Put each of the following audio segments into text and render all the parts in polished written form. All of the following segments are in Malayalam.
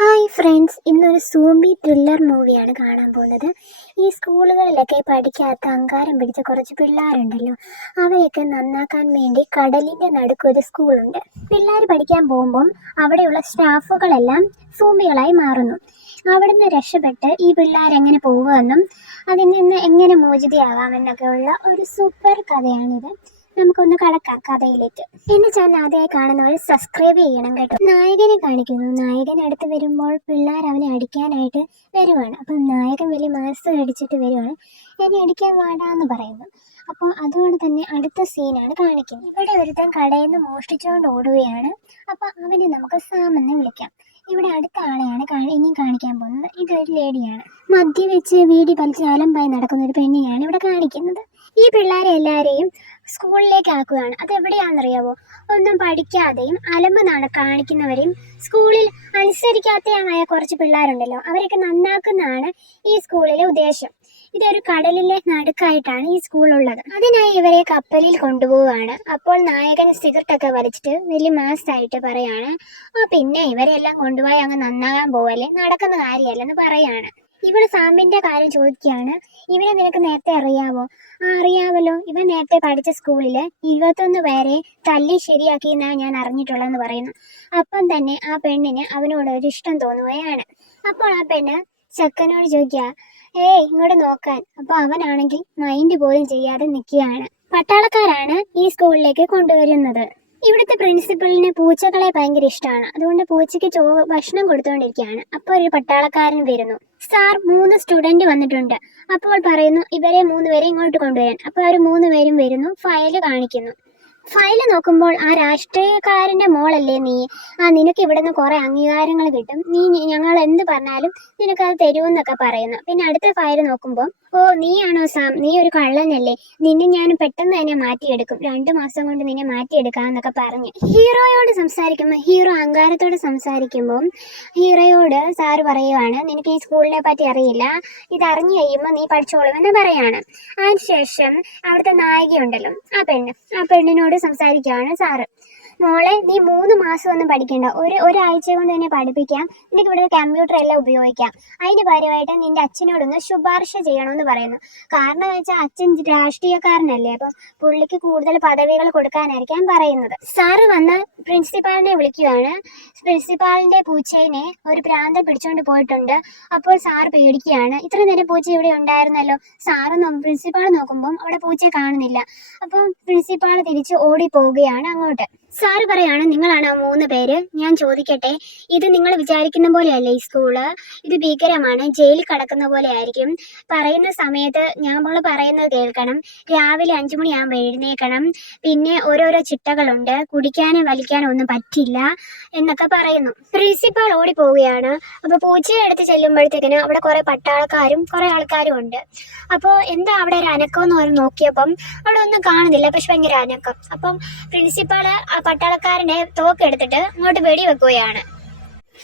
ഹായ് ഫ്രണ്ട്സ്, ഇന്നൊരു സൂംബി ത്രില്ലർ മൂവിയാണ് കാണാൻ പോകുന്നത്. ഈ സ്കൂളുകളിലൊക്കെ പഠിക്കാത്ത അഹങ്കാരം പിടിച്ച കുറച്ച് പിള്ളേരുണ്ടല്ലോ, അവരെയൊക്കെ നന്നാക്കാൻ വേണ്ടി കടലിൻ്റെ നടുക്കൊരു സ്കൂളുണ്ട്. പിള്ളേർ പഠിക്കാൻ പോകുമ്പം അവിടെയുള്ള സ്റ്റാഫുകളെല്ലാം സൂംബികളായി മാറുന്നു. അവിടുന്ന് രക്ഷപ്പെട്ട് ഈ പിള്ളേരെങ്ങനെ പോകുമെന്നും അതിൽ നിന്ന് എങ്ങനെ മോചിതയാകാമെന്നൊക്കെയുള്ള ഒരു സൂപ്പർ കഥയാണിത്. നമുക്കൊന്ന് കടക്കാം കഥയിലേക്ക്. എന്റെ ചാനൽ ആദ്യമായി കാണുന്നവർ സബ്സ്ക്രൈബ് ചെയ്യണം കേട്ടോ. നായകനെ കാണിക്കുന്നു. നായകൻ അടുത്ത് വരുമ്പോൾ പിള്ളേർ അവനെ അടിക്കാനായിട്ട് വരുവാണ്. അപ്പം നായകൻ വലിയ മാസ് അടിച്ചിട്ട് വരുവാണ്. എന്നെ അടിക്കാൻ വാടാന്ന് പറയുന്നു. അപ്പോൾ അതുകൊണ്ട് തന്നെ അടുത്ത സീനാണ് കാണിക്കുന്നത്. ഇവിടെ ഒരുത്തൻ കടയിൽ നിന്ന് മോഷ്ടിച്ചുകൊണ്ട് ഓടുകയാണ്. അപ്പോൾ അവനെ നമുക്ക് സാം എന്ന് വിളിക്കാം. ഇവിടെ അടുത്ത ആളെയാണ് ഇനിയും കാണിക്കാൻ പോകുന്നത്. ഇതൊരു ലേഡിയാണ്. മദ്യം വെച്ച് വീടി വലിച്ച് അലമ്പായി നടക്കുന്ന ഒരു പെണ്ണിനെയാണ് ഇവിടെ കാണിക്കുന്നത്. ഈ പിള്ളേരെ എല്ലാവരെയും സ്കൂളിലേക്ക് ആക്കുകയാണ്. അതെവിടെയാണെന്നറിയാവോ? ഒന്നും പഠിക്കാതെയും അലമ്പ് കാണിക്കുന്നവരെയും സ്കൂളിൽ അനുസരിക്കാത്തയായ കുറച്ച് പിള്ളേരുണ്ടല്ലോ, അവരൊക്കെ നന്നാക്കുന്നതാണ് ഈ സ്കൂളിലെ ഉദ്ദേശം. ഇതൊരു കടലിലെ നടുക്കായിട്ടാണ് ഈ സ്കൂളുള്ളത്. അതിനായി ഇവരെ കപ്പലിൽ കൊണ്ടുപോവുകയാണ്. അപ്പോൾ നായകൻ സിഗരറ്റൊക്കെ വലിച്ചിട്ട് വലിയ മാസായിട്ട് പറയാണ്, പിന്നെ ഇവരെല്ലാം കൊണ്ടുപോയി അങ്ങ് നന്നാകാൻ പോവല്ലേ, നടക്കുന്ന കാര്യമല്ലെന്ന് പറയാണ്. ഇവള് സാമ്പിന്റെ കാര്യം ചോദിക്കുകയാണ്. ഇവനെ നിനക്ക് നേരത്തെ അറിയാവോ? അറിയാമല്ലോ, ഇവൻ നേരത്തെ പഠിച്ച സ്കൂളില് 21 പേരെ തല്ലി ശരിയാക്കിയെന്നാണ് ഞാൻ അറിഞ്ഞിട്ടുള്ളതെന്ന് പറയുന്നു. അപ്പം തന്നെ ആ പെണ്ണിന് അവനോട് ഒരു ഇഷ്ടം തോന്നുകയാണ്. അപ്പോൾ ആ പെണ്ണ് ചെക്കനോട് ചോദിക്കുക, ഇങ്ങോട്ട് നോക്കാൻ. അപ്പൊ അവനാണെങ്കിൽ മൈൻഡ് പോലും ചെയ്യാതെ നിൽക്കുകയാണ്. പട്ടാളക്കാരാണ് ഈ സ്കൂളിലേക്ക് കൊണ്ടുവരുന്നത്. ഇവിടുത്തെ പ്രിൻസിപ്പലിന് പൂച്ചകളെ ഭയങ്കര ഇഷ്ടമാണ്. അതുകൊണ്ട് പൂച്ചയ്ക്ക് ഭക്ഷണം കൊടുത്തുകൊണ്ടിരിക്കുകയാണ്. അപ്പോൾ ഒരു പട്ടാളക്കാരൻ വരുന്നു. സാർ, 3 സ്റ്റുഡന്റ് വന്നിട്ടുണ്ട്. അപ്പോൾ പറയുന്നു ഇവരെ 3 പേരെ ഇങ്ങോട്ട് കൊണ്ടുവരാൻ. അപ്പോൾ അവർ 3 പേരും വരുന്നു. ഫയല് കാണിക്കുന്നു. ഫയല് നോക്കുമ്പോൾ ആ രാഷ്ട്രീയക്കാരന്റെ മോളല്ലേ നീ? നിനക്ക് ഇവിടെ നിന്ന് കുറെ അംഗീകാരങ്ങൾ കിട്ടും, ഞങ്ങൾ എന്ത് പറഞ്ഞാലും നിനക്കത് തരുമെന്നൊക്കെ പറയുന്നു. പിന്നെ അടുത്ത ഫയല് നോക്കുമ്പോൾ, നീയാണോ സാം? നീ ഒരു കള്ളനല്ലേ, നിന്നെ ഞാൻ പെട്ടെന്ന് തന്നെ മാറ്റിയെടുക്കും, 2 മാസം കൊണ്ട് നിന്നെ മാറ്റിയെടുക്കാന്നൊക്കെ പറഞ്ഞ് ഹീറോയോട് സംസാരിക്കുമ്പോൾ, ഹീറോ അഹങ്കാരത്തോട് സംസാരിക്കുമ്പോൾ ഹീറോയോട് സാറ് പറയുവാണ്, നിനക്ക് ഈ സ്കൂളിനെ പറ്റി അറിയില്ല, ഇത് അറിഞ്ഞു കഴിയുമ്പോൾ നീ പഠിച്ചോളുമെന്ന് പറയാണ്. അതിനുശേഷം അവിടുത്തെ നായികയുണ്ടല്ലോ, ആ പെണ്ണിനോട് സംസാരിക്കുകയാണ് സാറ്. മോളെ, നീ 3 മാസം ഒന്നും പഠിക്കണ്ട, ഒരാഴ്ച കൊണ്ട് തന്നെ പഠിപ്പിക്കാം, നിനക്ക് ഇവിടെ കമ്പ്യൂട്ടർ എല്ലാം ഉപയോഗിക്കാം. അതിന് പകരമായിട്ട് നിന്റെ അച്ഛനോടൊന്ന് ശുപാർശ ചെയ്യണമെന്ന് പറയുന്നു. കാരണം വെച്ചാൽ അച്ഛൻ രാഷ്ട്രീയക്കാരനല്ലേ, അപ്പം പുള്ളിക്ക് കൂടുതൽ പദവികൾ കൊടുക്കാനായിരിക്കാം പറയുന്നത്. സാറ് വന്ന് പ്രിൻസിപ്പാളിനെ വിളിക്കുകയാണ്. പ്രിൻസിപ്പാളിന്റെ പൂച്ചേനെ ഒരു പ്രാന്തൻ പിടിച്ചോണ്ട് പോയിട്ടുണ്ട്. അപ്പോൾ സാർ പേടിക്കുകയാണ്. ഇത്ര നേരം പൂച്ച ഇവിടെ ഉണ്ടായിരുന്നല്ലോ. പ്രിൻസിപ്പാൾ നോക്കുമ്പോൾ അവിടെ പൂച്ചയെ കാണുന്നില്ല. അപ്പം പ്രിൻസിപ്പാൾ തിരിച്ച് ഓടിപ്പോവുകയാണ് അങ്ങോട്ട്. സാറ് പറയാണ്, നിങ്ങളാണ് ആ 3 പേര്. ഞാൻ ചോദിക്കട്ടെ, ഇത് നിങ്ങൾ വിചാരിക്കുന്ന പോലെയല്ലേ ഈ സ്കൂള്? ഇത് ഭീകരമാണ്, ജയിലിൽ കിടക്കുന്ന പോലെ ആയിരിക്കും. പറയുന്ന സമയത്ത് നമ്മൾ പറയുന്നത് കേൾക്കണം. രാവിലെ 5 മണിയാകുമ്പോൾ എഴുന്നേക്കണം. പിന്നെ ഓരോരോ ചിട്ടകളുണ്ട്, കുടിക്കാനും വലിക്കാനും ഒന്നും പറ്റില്ല എന്നൊക്കെ പറയുന്നു. പ്രിൻസിപ്പാൾ ഓടിപ്പോവുകയാണ്. അപ്പോൾ പൂച്ചയെ എടുത്ത് ചെല്ലുമ്പോഴത്തേക്കിന് അവിടെ കുറെ പട്ടാളക്കാരും കുറെ ആൾക്കാരും ഉണ്ട്. അപ്പോൾ എന്താ അവിടെ ഒരു അനക്കം എന്ന് പറഞ്ഞ് നോക്കിയപ്പം അവിടെ ഒന്നും കാണുന്നില്ല, പക്ഷെ ഭയങ്കര അനക്കം. അപ്പം പ്രിൻസിപ്പാള് പട്ടാളക്കാരനെ തോക്കെടുത്തിട്ട് അങ്ങോട്ട് വെടിവെക്കുകയാണ്.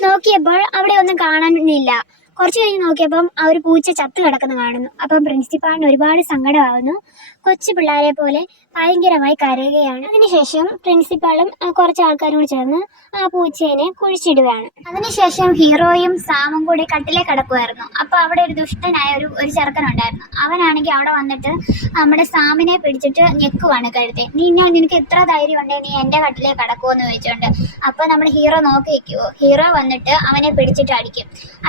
നോക്കിയപ്പോൾ അവിടെ ഒന്നും കാണാനില്ല. കുറച്ച് കഴിഞ്ഞ് നോക്കിയപ്പം ആ ഒരു പൂച്ച ചത്തു കിടക്കുന്ന കാണുന്നു. അപ്പം പ്രിൻസിപ്പാളിന് ഒരുപാട് സങ്കടമാകുന്നു. കൊച്ചു പിള്ളേരെ പോലെ ഭയങ്കരമായി കരയുകയാണ്. അതിനുശേഷം പ്രിൻസിപ്പാളും കുറച്ച് ആൾക്കാരും കൂടി ചേർന്ന് ആ പൂച്ചേനെ കുഴിച്ചിടുകയാണ്. അതിനുശേഷം ഹീറോയും സാമും കൂടി കട്ടിലേ കിടക്കുമായിരുന്നു. അപ്പോൾ അവിടെ ഒരു ദുഷ്ടനായ ഒരു ചെറുക്കനുണ്ടായിരുന്നു. അവനാണെങ്കിൽ അവിടെ വന്നിട്ട് നമ്മുടെ സാമിനെ പിടിച്ചിട്ട് ഞെക്കുവാണ് കഴുത്തെ. നിനക്ക് എത്ര ധൈര്യം ഉണ്ടേ നീ എൻ്റെ കട്ടിലേ കിടക്കുമെന്ന് ചോദിച്ചുകൊണ്ട്. അപ്പോൾ നമ്മുടെ ഹീറോ നോക്കി നിൽക്കുമോ? ഹീറോ വന്നിട്ട് അവനെ പിടിച്ചിട്ട്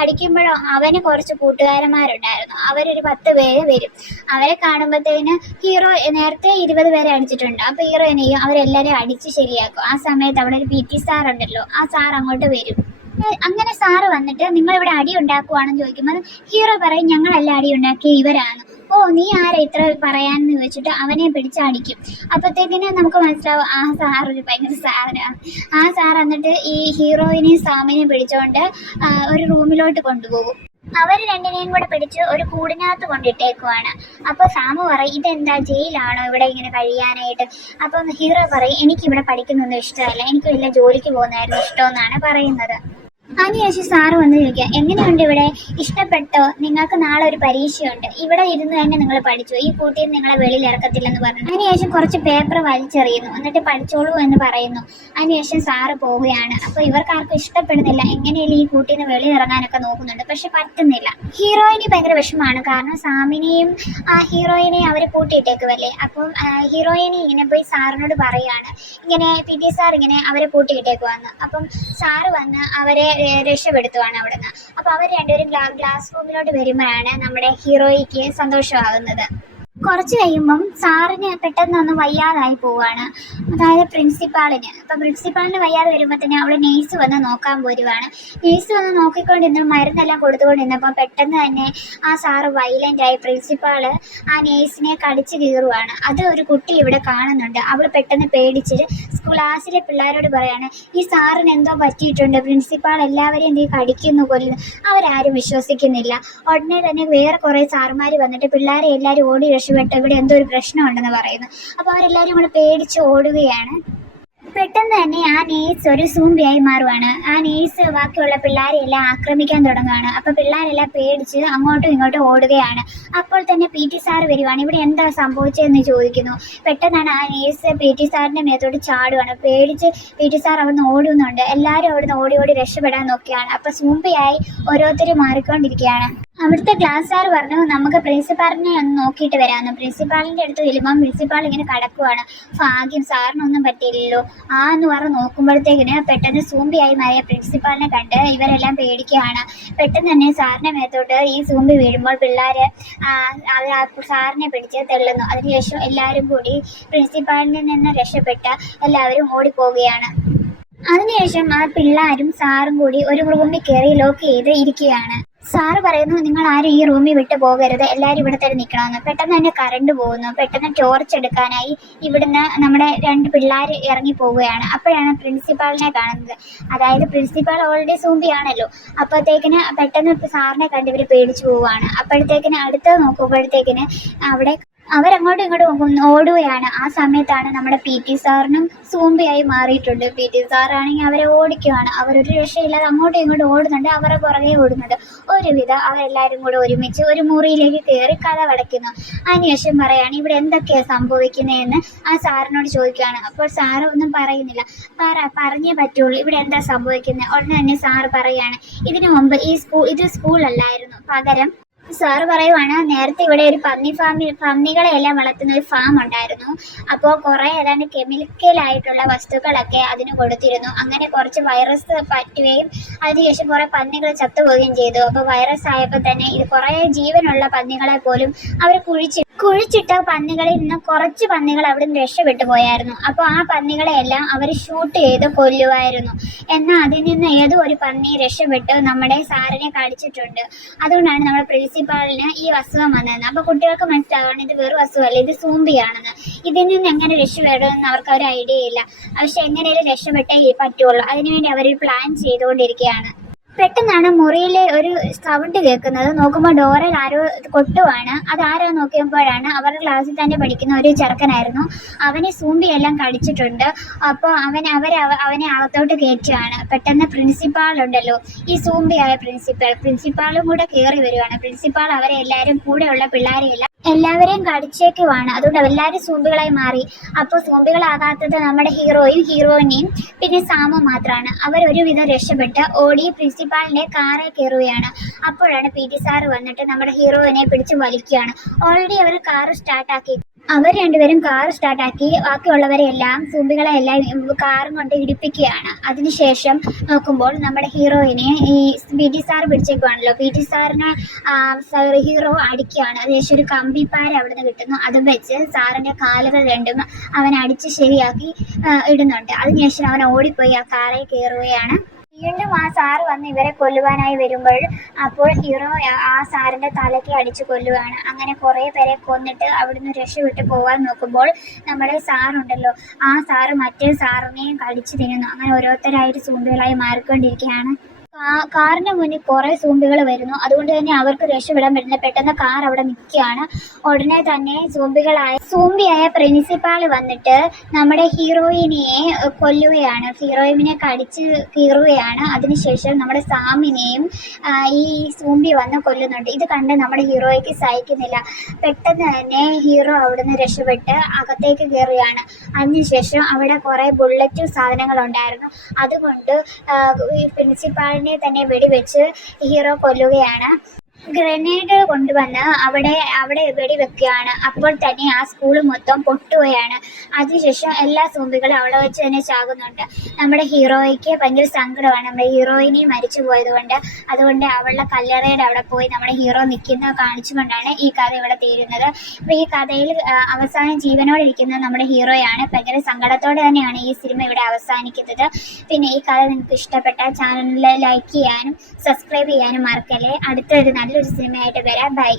അടിക്കുമ്പോഴോ അവന് കുറച്ച് കൂട്ടുകാരന്മാരുണ്ടായിരുന്നു. അവരൊരു 10 പേര് വരും. അവരെ കാണുമ്പോഴത്തേന് ഹീറോ നേരത്തെ 20 പേരെ അടിച്ചിട്ടുണ്ട്. അപ്പോൾ ഹീറോ എന്നെയും അവരെല്ലാവരെയും അടിച്ച് ശരിയാക്കും. ആ സമയത്ത് അവിടെ ഒരു PT സാർ ഉണ്ടല്ലോ, ആ സാർ അങ്ങോട്ട് വരും. അങ്ങനെ സാറ് വന്നിട്ട് നിങ്ങളിവിടെ അടി ഉണ്ടാക്കുവാണെന്ന് ചോദിക്കുമ്പോൾ ഹീറോ പറയും, ഞങ്ങളല്ല അടി ഉണ്ടാക്കിയ ഇവരാണ്. നീ ആരാ ഇത്ര പറയാന്ന് ചോദിച്ചിട്ട് അവനെ പിടിച്ചടിക്കും. അപ്പോഴത്തേക്കിന് നമുക്ക് മനസ്സിലാവും ആ സാർ ഒരു ഭയങ്കര സാധനമാണ്. ആ സാർ എന്നിട്ട് ഈ ഹീറോയിനെയും സാമിനെയും പിടിച്ചുകൊണ്ട് ഒരു റൂമിലോട്ട് കൊണ്ടുപോകും. അവർ 2നെയും കൂടെ പിടിച്ച് ഒരു കൂടിനകത്ത് കൊണ്ടിട്ടേക്കുവാണ്. അപ്പോൾ സാമു പറയും, ഇതെന്താ ജയിലാണോ ഇവിടെ ഇങ്ങനെ കഴിയാനായിട്ട്? അപ്പം ഹീറോ പറയും, എനിക്കിവിടെ പഠിക്കുന്നൊന്നും ഇഷ്ടമല്ല, എനിക്ക് വല്ല ജോലിക്ക് പോകുന്നതായിരുന്നു ഇഷ്ടമെന്നാണ് പറയുന്നത്. അതിനുശേഷം സാറ് വന്ന് ചോദിക്കുക, എങ്ങനെയുണ്ട് ഇവിടെ, ഇഷ്ടപ്പെട്ടോ, നിങ്ങൾക്ക് നാളെ ഒരു പരീക്ഷയുണ്ട്, ഇവിടെ ഇരുന്ന് തന്നെ നിങ്ങൾ പഠിച്ചു, ഈ കൂട്ടിയിൽ നിങ്ങളെ വെളിയിൽ ഇറക്കത്തില്ലെന്ന് പറഞ്ഞു. അതിനുശേഷം കുറച്ച് പേപ്പർ വലിച്ചെറിയുന്നു, എന്നിട്ട് പഠിച്ചോളൂ എന്ന് പറയുന്നു. അതിനുശേഷം സാറ് പോവുകയാണ്. അപ്പോൾ ഇവർക്കാർക്കും ഇഷ്ടപ്പെടുന്നില്ല. എങ്ങനെയല്ലേ ഈ കൂട്ടിൽ നിന്ന് വെളിയിൽ ഇറങ്ങാനൊക്കെ നോക്കുന്നുണ്ട്, പക്ഷെ പറ്റുന്നില്ല. ഹീറോയിന് ഭയങ്കര വിഷമമാണ്, കാരണം സാമിനെയും ഹീറോയിനെയും അവർ പൂട്ടിയിട്ടേക്കുമല്ലേ. അപ്പം ഹീറോയിനെ ഇങ്ങനെ പോയി സാറിനോട് പറയുകയാണ്, ഇങ്ങനെ പി ടി സാർ ഇങ്ങനെ അവരെ പൂട്ടിയിട്ടേക്കുവാന്ന്. അപ്പം സാറ് വന്ന് അവരെ രക്ഷപ്പെടുത്തുവാണ് അവിടുന്ന്. അപ്പോൾ അവർ രണ്ടുപേരും ഗ്ലാസ് റൂമിലോട്ട് വരുമ്പോഴാണ് നമ്മുടെ ഹീറോയ്ക്ക് സന്തോഷമാകുന്നത്. കുറച്ച് കഴിയുമ്പം സാറിന് പെട്ടെന്നൊന്ന് വയ്യാതായി പോവുകയാണ്, അതായത് പ്രിൻസിപ്പാളിന്. അപ്പം പ്രിൻസിപ്പാളിന് വയ്യാതെ വരുമ്പോൾ തന്നെ അവിടെ നേഴ്സ് വന്ന് നോക്കാൻ പോരുവാണ്. നേഴ്സ് വന്ന് നോക്കിക്കൊണ്ടിരുന്ന മരുന്നെല്ലാം കൊടുത്തുകൊണ്ടിരുന്നപ്പോൾ പെട്ടെന്ന് തന്നെ ആ സാറ് വയലൻ്റായി പ്രിൻസിപ്പാള് ആ നേഴ്സിനെ കടിച്ച് കീറുവാണ്. അത് ഒരു കുട്ടി ഇവിടെ കാണുന്നുണ്ട്. അവൾ പെട്ടെന്ന് പേടിച്ചിട്ട് ക്ലാസ്സിലെ പിള്ളേരോട് പറയാണ്, ഈ സാറിന് എന്തോ പറ്റിയിട്ടുണ്ട്, പ്രിൻസിപ്പാൾ എല്ലാവരെയും എന്തെങ്കിലും കടിക്കുന്നു കൊല്ലുന്നു. അവരാരും വിശ്വസിക്കുന്നില്ല. ഉടനെ തന്നെ വേറെ കുറേ സാറുമാർ വന്നിട്ട് പിള്ളേരെ എല്ലാവരും ഓടി രക്ഷപ്പെട്ടു, ഇവിടെ എന്തോ ഒരു പ്രശ്നമുണ്ടെന്ന് പറയുന്നു. അപ്പോൾ അവരെല്ലാവരും കൂടെ പേടിച്ച് ഓടുകയാണ്. പെട്ടെന്ന് തന്നെ ആ നേഴ്സ് ഒരു സൂംബിയായി മാറുവാണ്. ആ നേഴ്സ് ബാക്കിയുള്ള പിള്ളേരെ എല്ലാം ആക്രമിക്കാൻ തുടങ്ങുകയാണ്. അപ്പോൾ പിള്ളേരെല്ലാം പേടിച്ച് അങ്ങോട്ടും ഇങ്ങോട്ടും ഓടുകയാണ്. അപ്പോൾ തന്നെ പി ടി സാർ വരുവാണ്. ഇവിടെ എന്താ സംഭവിച്ചതെന്ന് ചോദിക്കുന്നു. പെട്ടെന്നാണ് ആ നേഴ്സ് പി ടി സാറിൻ്റെ മേത്തോട്ട് ചാടുവാണ്. പേടിച്ച് പി ടി സാർ അവിടുന്ന് ഓടുന്നുണ്ട്. എല്ലാവരും അവിടുന്ന് ഓടി ഓടി രക്ഷപ്പെടാൻ നോക്കിയാണ്. അപ്പോൾ സൂംബിയായി ഓരോരുത്തർ മാറിക്കൊണ്ടിരിക്കുകയാണ്. അവിടുത്തെ ക്ലാസ് സാർ പറഞ്ഞു, നമുക്ക് പ്രിൻസിപ്പാളിനെ ഒന്ന് നോക്കിയിട്ട് വരാമെന്ന്. പ്രിൻസിപ്പാളിൻ്റെ അടുത്ത് ചെല്ലുമ്പം പ്രിൻസിപ്പാൾ ഇങ്ങനെ കിടക്കുവാണ്. ഭാഗ്യം, സാറിനൊന്നും പറ്റിയില്ലല്ലോ എന്ന് പറഞ്ഞ് നോക്കുമ്പോഴത്തേക്കിന് പെട്ടെന്ന് സൂംബിയായി മാറിയ പ്രിൻസിപ്പാളിനെ കണ്ട് ഇവരെല്ലാം പേടിക്കുകയാണ്. പെട്ടെന്ന് തന്നെ സാറിൻ്റെ മേത്തോട്ട് ഈ സൂംബി വീഴുമ്പോൾ പിള്ളേർ സാറിനെ പിടിച്ച് തള്ളുന്നു. അതിനുശേഷം എല്ലാവരും കൂടി പ്രിൻസിപ്പാളിൽ നിന്ന് രക്ഷപ്പെട്ട് എല്ലാവരും ഓടിപ്പോവുകയാണ്. അതിനുശേഷം ആ പിള്ളേരും സാറും കൂടി ഒരു റൂമിൽ കയറി ലോക്ക് ചെയ്ത് ഇരിക്കുകയാണ്. സാറ് പറയുന്നു, നിങ്ങൾ ആരും ഈ റൂമിൽ വിട്ട് പോകരുത്, എല്ലാവരും ഇവിടെ തന്നെ നിൽക്കണമെന്ന്. പെട്ടെന്ന് തന്നെ കറണ്ട് പോകുന്നു. പെട്ടെന്ന് ടോർച്ച് എടുക്കാനായി ഇവിടുന്ന് നമ്മുടെ രണ്ട് പിള്ളേർ ഇറങ്ങി പോവുകയാണ്. അപ്പോഴാണ് പ്രിൻസിപ്പാളിനെ കാണുന്നത്. അതായത് പ്രിൻസിപ്പാൾ ഓൾറെഡി സൂംബിയാണല്ലോ. അപ്പോഴത്തേക്കിന് പെട്ടെന്ന് സാറിനെ കണ്ട് ഇവർ പേടിച്ചു പോവുകയാണ്. അപ്പോഴത്തേക്കിന് അടുത്തത് നോക്കുമ്പോഴത്തേക്കിന് അവിടെ അവരങ്ങോട്ടും ഇങ്ങോട്ടും ഓടുകയാണ്. ആ സമയത്താണ് നമ്മുടെ പി ടി സാറിനും സൂംബിയായി മാറിയിട്ടുണ്ട്. പി ടി സാറാണെങ്കിൽ അവരെ ഓടിക്കുകയാണ്. അവരൊരു രക്ഷയില്ലാതെ അങ്ങോട്ടും ഇങ്ങോട്ടും ഓടുന്നുണ്ട്, അവരെ പുറകെ ഓടുന്നത്. ഒരുവിധം അവരെല്ലാവരും കൂടെ ഒരുമിച്ച് ഒരു മുറിയിലേക്ക് കയറി കതകടയ്ക്കുന്നു. അതിനുശേഷം പറയാണ്, ഇവിടെ എന്തൊക്കെയാണ് സംഭവിക്കുന്നതെന്ന് ആ സാറിനോട് ചോദിക്കുകയാണ്. അപ്പോൾ സാറ് ഒന്നും പറയുന്നില്ല. പറഞ്ഞേ പറ്റുള്ളൂ, ഇവിടെ എന്താ സംഭവിക്കുന്നത്. ഉടനെ തന്നെ സാറ് പറയാണ്, ഇതിനു മുമ്പ് ഇത് സ്കൂളല്ലായിരുന്നു, പകരം സാറ് പറയുവാണ്, നേരത്തെ ഇവിടെ ഒരു പന്നികളെ എല്ലാം വളർത്തുന്ന ഒരു ഫാം ഉണ്ടായിരുന്നു. അപ്പോൾ കുറേ ഏതാണ്ട് കെമിക്കലായിട്ടുള്ള വസ്തുക്കളൊക്കെ അതിന് കൊടുത്തിരുന്നു. അങ്ങനെ കുറച്ച് വൈറസ് പറ്റുകയും അതിനുശേഷം കുറേ പന്നികൾ ചത്തുപോവുകയും ചെയ്തു. അപ്പോൾ വൈറസ് ആയപ്പോൾ തന്നെ ഇത് കുറേ ജീവനുള്ള പന്നികളെ പോലും അവർ കുഴിച്ചിട്ട പന്നികളിൽ നിന്ന് കുറച്ച് പന്നികൾ അവിടെ നിന്ന് രക്ഷപ്പെട്ടു പോയായിരുന്നു. അപ്പോൾ ആ പന്നികളെയെല്ലാം അവർ ഷൂട്ട് ചെയ്ത് കൊല്ലുമായിരുന്നു. എന്നാൽ അതിൽ നിന്ന് ഏതോ ഒരു പന്നി രക്ഷപ്പെട്ട് നമ്മുടെ സാറിനെ കടിച്ചിട്ടുണ്ട്. അതുകൊണ്ടാണ് നമ്മുടെ പ്രിൻസിപ്പാളിന് ഈ അസുഖം വന്നതെന്ന്. അപ്പോൾ കുട്ടികൾക്ക് മനസ്സിലാവണം, ഇത് വെറും അസുഖമല്ല, ഇത് സൂംബിയാണെന്ന്. ഇതിൽ നിന്ന് എങ്ങനെ രക്ഷപ്പെടുമെന്ന് അവർക്ക് ഒരു ഐഡിയ ഇല്ല. പക്ഷെ എങ്ങനെയും രക്ഷപ്പെട്ടേ പറ്റുള്ളൂ. അതിനുവേണ്ടി അവർ പ്ലാൻ ചെയ്തുകൊണ്ടിരിക്കുകയാണ്. പെട്ടെന്നാണ് മുറിയിലെ ഒരു സൗണ്ട് കേൾക്കുന്നത്. നോക്കുമ്പോൾ ഡോറിൽ ആരോ കൊട്ടുവാണ്. അതാരോ നോക്കിയപ്പോഴാണ് അവരുടെ ക്ലാസ്സിൽ തന്നെ പഠിക്കുന്ന ഒരു ചെറുക്കനായിരുന്നു. അവനെ സൂംബിയെല്ലാം കടിച്ചിട്ടുണ്ട്. അപ്പോൾ അവനെ അകത്തോട്ട് കയറ്റുകയാണ്. പെട്ടെന്ന് പ്രിൻസിപ്പാൾ ഉണ്ടല്ലോ, ഈ സൂംബിയായ പ്രിൻസിപ്പാളും കൂടെ കയറി വരുവാണ്. പ്രിൻസിപ്പാൾ അവരെ എല്ലാവരും കൂടെയുള്ള പിള്ളേരെയെല്ലാം എല്ലാവരെയും കടിച്ചേക്കുവാണ്. അതുകൊണ്ട് എല്ലാവരും സൂംബികളായി മാറി. അപ്പോൾ സൂംബികളാകാത്തത് നമ്മുടെ ഹീറോയിനെയും പിന്നെ സാമും മാത്രമാണ്. അവരൊരുവിധം രക്ഷപ്പെട്ട് ഓടി പ്രിൻസിപ്പാളിൻ്റെ കാറിൽ കയറുകയാണ്. അപ്പോഴാണ് പി ടി സാറ് വന്നിട്ട് നമ്മുടെ ഹീറോയിനെ പിടിച്ച് വലിക്കുകയാണ്. ഓൾറെഡി അവർ കാറ് സ്റ്റാർട്ടാക്കി. അവർ രണ്ടുപേരും കാർ സ്റ്റാർട്ടാക്കി ബാക്കിയുള്ളവരെല്ലാം സൂംബികളെല്ലാം കാറും കൊണ്ട് ഇടിപ്പിക്കുകയാണ്. അതിനുശേഷം നോക്കുമ്പോൾ നമ്മുടെ ഹീറോയിനെ ഈ പി ടി സാർ പിടിച്ചേക്കുവാണല്ലോ. പി ടി സാറിനെ ഹീറോ അടിക്കുകയാണ്. അതിനുശേഷം ഒരു കമ്പിപ്പാര അവിടുന്ന് കിട്ടുന്നു. അത് വെച്ച് സാറിൻ്റെ കാലുകൾ രണ്ടും അവൻ അടിച്ച് ശരിയാക്കി ഇടുന്നുണ്ട്. അതിനുശേഷം അവൻ ഓടിപ്പോയി ആ കാറിൽ കയറുകയാണ്. വീണ്ടും ആ സാറ് വന്ന് ഇവരെ കൊല്ലുവാനായി വരുമ്പോൾ അപ്പോൾ ഹീറോ ആ സാറിൻ്റെ തലയ്ക്ക് അടിച്ച് കൊല്ലുകയാണ്. അങ്ങനെ കുറേ പേരെ കൊന്നിട്ട് അവിടുന്ന് രക്ഷപ്പെട്ട് പോകാൻ നോക്കുമ്പോൾ നമ്മുടെ സാറുണ്ടല്ലോ, ആ സാറ് മറ്റേ സാറിനെയും കടിച്ചു തിന്നുന്നു. അങ്ങനെ ഓരോരുത്തരായിട്ട് സൂംബികളായി മാറിക്കൊണ്ടിരിക്കുകയാണ്. കാറിന് മുന്നിൽ കുറേ സോംബികൾ വരുന്നു. അതുകൊണ്ട് തന്നെ അവർക്ക് രക്ഷപ്പെടാൻ പറ്റുന്നില്ല. പെട്ടെന്ന് കാർ അവിടെ നിൽക്കുകയാണ്. ഉടനെ തന്നെ സോംബിയായ പ്രിൻസിപ്പാൾ വന്നിട്ട് നമ്മുടെ ഹീറോയിനെ കൊല്ലുകയാണ്. ഹീറോയിനെ കടിച്ച് കീറുകയാണ്. അതിനുശേഷം നമ്മുടെ സാമിനെയും ഈ സോംബി വന്ന് കൊല്ലുന്നുണ്ട്. ഇത് കണ്ട് നമ്മുടെ ഹീറോയ്ക്ക് സഹിക്കുന്നില്ല. പെട്ടെന്ന് തന്നെ ഹീറോ അവിടുന്ന് രക്ഷപ്പെട്ട് അകത്തേക്ക് കയറുകയാണ്. അതിനുശേഷം അവിടെ കുറേ ബുള്ളറ്റും സാധനങ്ങളുണ്ടായിരുന്നു. അതുകൊണ്ട് ഈ പ്രിൻസിപ്പാളിനെ തന്നെ വെടിവെച്ച് ഹീറോ കൊല്ലുകയാണ്. ഗ്രനേഡ് കൊണ്ടുവന്ന് അവിടെ വെടിവെക്കുകയാണ്. അപ്പോൾ തന്നെ ആ സ്കൂൾ മൊത്തം പൊട്ടുകയാണ്. അതിനുശേഷം എല്ലാ സോംബികളും അവിടെ വെച്ച് തന്നെ ചാകുന്നുണ്ട്. നമ്മുടെ ഹീറോയ്ക്ക് ഭയങ്കര സങ്കടമാണ്, നമ്മുടെ ഹീറോയിനെ മരിച്ചു പോയതുകൊണ്ട്. അതുകൊണ്ട് അവളുടെ കല്ലറയുടെ അവിടെ പോയി നമ്മുടെ ഹീറോ നിൽക്കുന്ന കാണിച്ചുകൊണ്ടാണ് ഈ കഥ ഇവിടെ തീരുന്നത്. അപ്പോൾ ഈ കഥയിൽ അവസാനം ജീവനോടെ ഇരിക്കുന്ന നമ്മുടെ ഹീറോയാണ്. ഭയങ്കര സങ്കടത്തോടെ തന്നെയാണ് ഈ സിനിമ ഇവിടെ അവസാനിക്കുന്നത്. പിന്നെ ഈ കഥ നിങ്ങൾക്ക് ഇഷ്ടപ്പെട്ടാൽ ചാനലിൽ ലൈക്ക് ചെയ്യാനും സബ്സ്ക്രൈബ് ചെയ്യാനും മറക്കല്ലേ. അടുത്തൊരു നല്ലൊരു സിനിമയായിട്ട് വരാം. ബൈ.